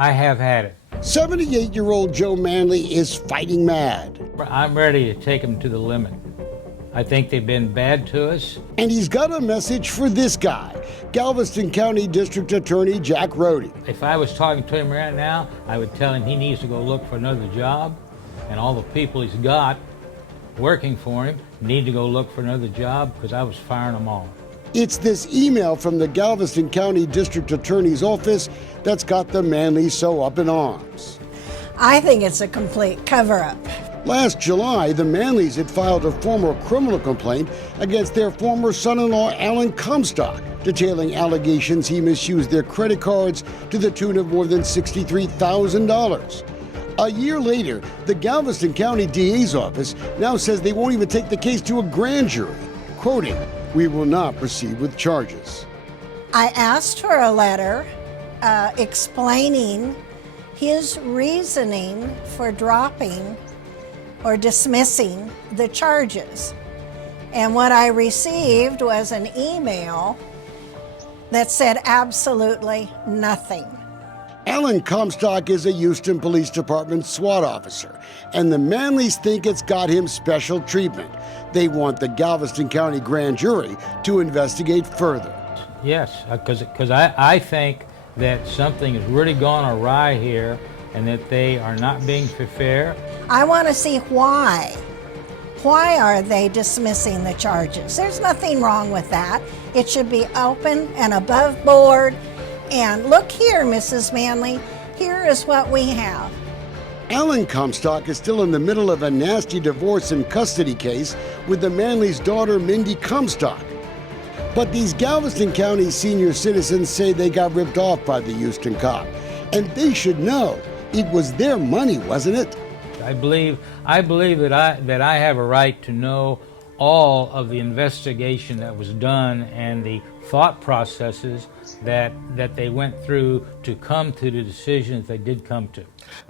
I have had it. 78-year-old Joe Manley is fighting mad. I'm ready to take them to the limit. I think they've been bad to us. And he's got a message for this guy, Galveston County District Attorney Jack Rohde. If I was talking to him right now, I would tell him he needs to go look for another job, and all the people he's got working for him need to go look for another job, because I was firing them all. It's this email from the Galveston County District Attorney's office that's got the Manleys so up in arms. I think it's a complete cover-up. Last July, the Manleys had filed a formal criminal complaint against their former son-in-law, Alan Comstock, detailing allegations he misused their credit cards to the tune of more than $63,000. A year later, the Galveston County DA's office now says they won't even take the case to a grand jury, quoting, "We will not proceed with charges." I asked for a letter explaining his reasoning for dropping or dismissing the charges. And what I received was an email that said absolutely nothing. Alan Comstock is a Houston Police Department SWAT officer, and the Manleys think it's got him special treatment. They want the Galveston County grand jury to investigate further. Yes, because I think that something has really gone awry here, and that they are not being fair. I want to see why. Why are they dismissing the charges? There's nothing wrong with that. It should be open and above board. And look here, Mrs. Manley, here is what we have. Alan Comstock is still in the middle of a nasty divorce and custody case with the Manley's daughter, Mindy Comstock. But these Galveston County senior citizens say they got ripped off by the Houston cop. And they should know it was their money, wasn't it? I believe that I have a right to know all of the investigation that was done and the thought processes that they went through to come to the decisions they did come to.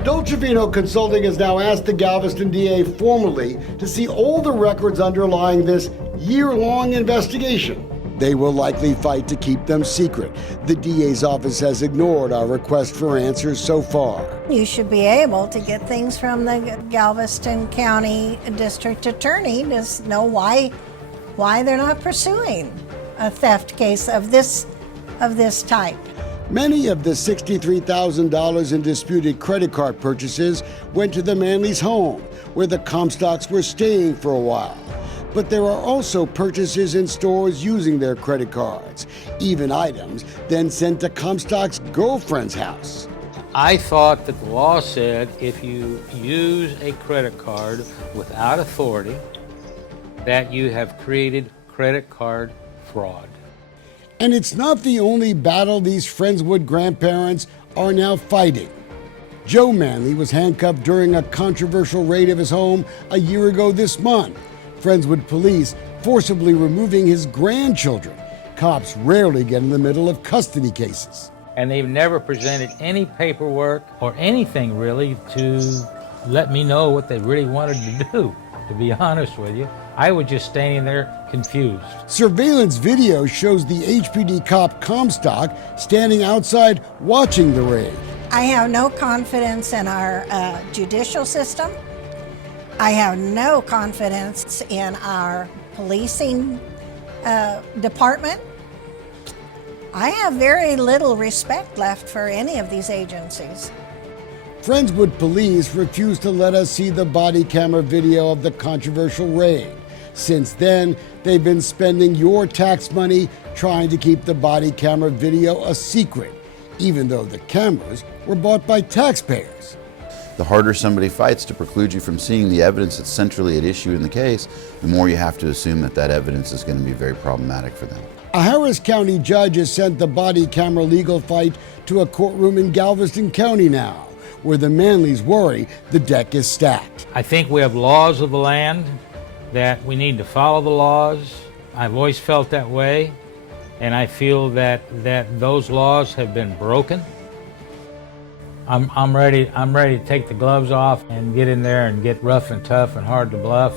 Dolce Vino Consulting has now asked the Galveston DA formally to see all the records underlying this year-long investigation. They will likely fight to keep them secret. The DA's office has ignored our request for answers so far. You should be able to get things from the Galveston County District Attorney to know why they're not pursuing a theft case of this type. Many of the $63,000 in disputed credit card purchases went to the Manleys' home, where the Comstocks were staying for a while. But there are also purchases in stores using their credit cards, even items then sent to Comstock's girlfriend's house. I thought that the law said if you use a credit card without authority, that you have created credit card fraud. And it's not the only battle these Friendswood grandparents are now fighting. Joe Manley was handcuffed during a controversial raid of his home a year ago this month. Friendswood police forcibly removing his grandchildren. Cops rarely get in the middle of custody cases. And they've never presented any paperwork or anything really to let me know what they really wanted to do, to be honest with you. I was just standing there confused. Surveillance video shows the HPD cop Comstock standing outside watching the raid. I have no confidence in our judicial system. I have no confidence in our policing department. I have very little respect left for any of these agencies. Friendswood police refused to let us see the body camera video of the controversial raid. Since then, they've been spending your tax money trying to keep the body camera video a secret, even though the cameras were bought by taxpayers. The harder somebody fights to preclude you from seeing the evidence that's centrally at issue in the case, the more you have to assume that that evidence is going to be very problematic for them. A Harris County judge has sent the body camera legal fight to a courtroom in Galveston County now, where the Manleys worry the deck is stacked. I think we have laws of the land, that we need to follow the laws. I've always felt that way, and I feel that those laws have been broken. I'm ready to take the gloves off and get in there and get rough and tough and hard to bluff.